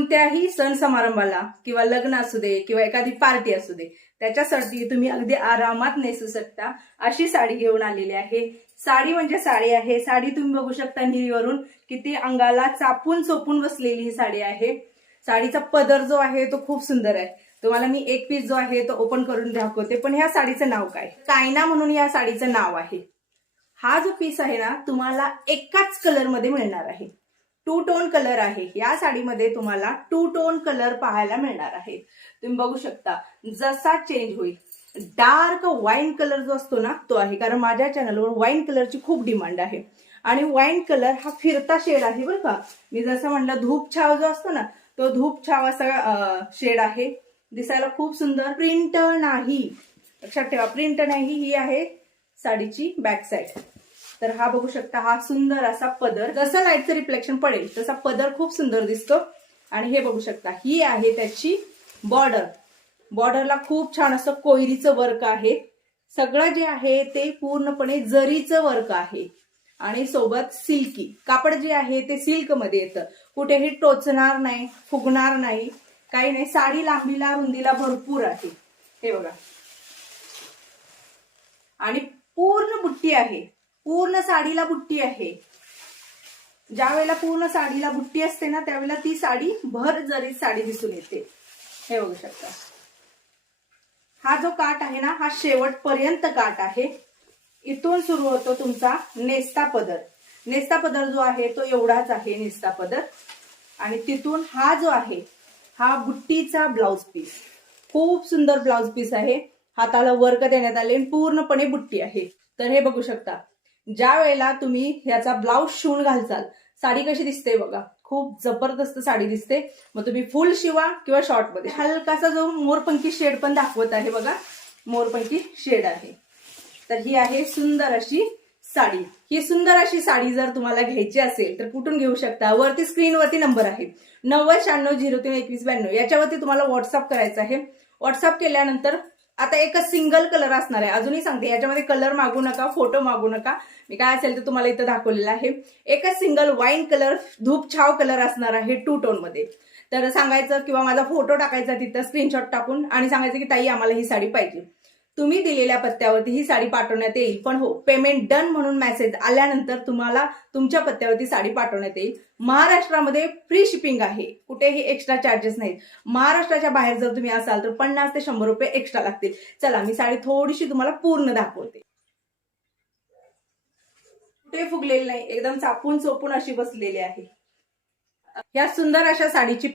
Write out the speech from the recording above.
कोणत्याही सण समारंभाला किंवा लग्न असू दे किंवा एखादी पार्टी असू दे त्याच्यासाठी तुम्ही अगदी आरामात नेसू शकता अशी साडी घेऊन आलेली आहे। साडी म्हणजे साडी आहे। साडी तुम्ही बघू शकता निरीवरून किती अंगाला चापून चोपून बसलेली ही साडी आहे। साडीचा पदर जो आहे तो खूप सुंदर आहे। तुम्हाला मी एक पीस जो आहे तो ओपन करून दाखवते। पण ह्या साडीचं नाव काय? कायना म्हणून या साडीचं नाव आहे। हा जो पीस आहे ना तुम्हाला एकाच कलर मध्ये मिळणार आहे। टू टोन कलर आहे। या साडीमध्ये तुम्हाला टू टोन कलर पाहायला मिळणार आहे। तुम्ही बघू शकता जसा चेंज होईल डार्क वाईन कलर जो असतो ना तो आहे, कारण माझ्या चॅनलवर वाईन कलरची खूप डिमांड आहे आणि वाईन कलर हा फिरता शेड आहे बरं का। मी जसं म्हणलं धूप छाव जो असतो ना तो धूप छाव असा शेड आहे। दिसायला खूप सुंदर। प्रिंट नाही, लक्षात ठेवा प्रिंट नाही। ही आहे साडीची बॅक साइड। तर हा बघू शकता हा सुंदर असा पदर, जसं लाईटचं रिफ्लेक्शन पडेल तसा पदर खूप सुंदर दिसतो। आणि हे बघू शकता ही आहे त्याची बॉर्डर। बॉर्डरला खूप छान असं कोयरीचं वर्क आहे। सगळं जे आहे ते पूर्णपणे जरीचं वर्क आहे आणि सोबत सिल्की कापड जे आहे ते सिल्क मध्ये येतं। कुठेही टोचणार नाही, फुगणार नाही, काही नाही। साडी लांबीला रुंदीला भरपूर आहे। हे बघा आणि पूर्ण बुट्टी आहे। पूर्ण साडीला बुट्टी आहे। ज्या वेळेला पूर्ण साडीला बुट्टी असते ना त्यावेळेला ती साडी भर जरी साडी दिसून येते। हे बघू शकता हा जो काठ आहे ना हा शेवटपर्यंत काठ आहे। इथून सुरू होतो तुमचा नेस्ता पदर। नेस्ता पदर जो आहे तो एवढाच आहे नेस्ता पदर आणि तिथून हा जो आहे हा बुट्टीचा ब्लाउज पीस। खूप सुंदर ब्लाउज पीस आहे। हाताला वर्क देण्यात आले, पूर्णपणे बुट्टी आहे। तर हे बघू शकता ज्या वेळेला तुम्ही ह्याचा ब्लाउज शिवून घालचाल साडी कशी दिसते बघा, खूप जबरदस्त साडी दिसते। मग तुम्ही फुल शिवा किंवा शॉर्ट मध्ये। हलकासा जो मोरपंखी शेड पण दाखवत आहे बघा, मोरपंखी शेड आहे। तर ही आहे सुंदर अशी साडी। ही सुंदर अशी साडी जर तुम्हाला घ्यायची असेल तर कुठून घेऊ शकता? वरती स्क्रीनवरती नंबर आहे 9096032192। याच्यावरती तुम्हाला व्हॉट्सअप करायचं आहे। व्हॉट्सअप केल्यानंतर आता एकच सिंगल कलर असणार आहे। अजूनही सांगते याच्यामध्ये कलर मागू नका, फोटो मागू नका। मी काय असेल तर तुम्हाला इथं दाखवलेलं आहे। एकच सिंगल वाईन कलर धूप छाव कलर असणार आहे टू टोन मध्ये। तर सांगायचं किंवा माझा फोटो टाकायचा तिथं स्क्रीनशॉट टाकून आणि सांगायचं की ताई आम्हाला ही साडी पाहिजे। तुम्ही दिलेल्या पत्त्यावरती ही साडी पाठवण्यात येईल। पण हो पेमेंट डन म्हणून मेसेज आल्यानंतर तुम्हाला तुमच्या पत्त्यावरती साडी पाठवण्यात येईल। महाराष्ट्रामध्ये फ्री शिपिंग आहे, कुठेही एक्स्ट्रा चार्जेस नाहीत। महाराष्ट्राच्या बाहेर जर तुम्ही असाल तर 50 ते 100 रुपये एक्स्ट्रा लागतील। चला मी साडी थोडीशी तुम्हाला पूर्ण दाखवते। कुठे फुगलेली नाही, एकदम चापून चोपून अशी बसलेली आहे। या सुंदर अशा साडीची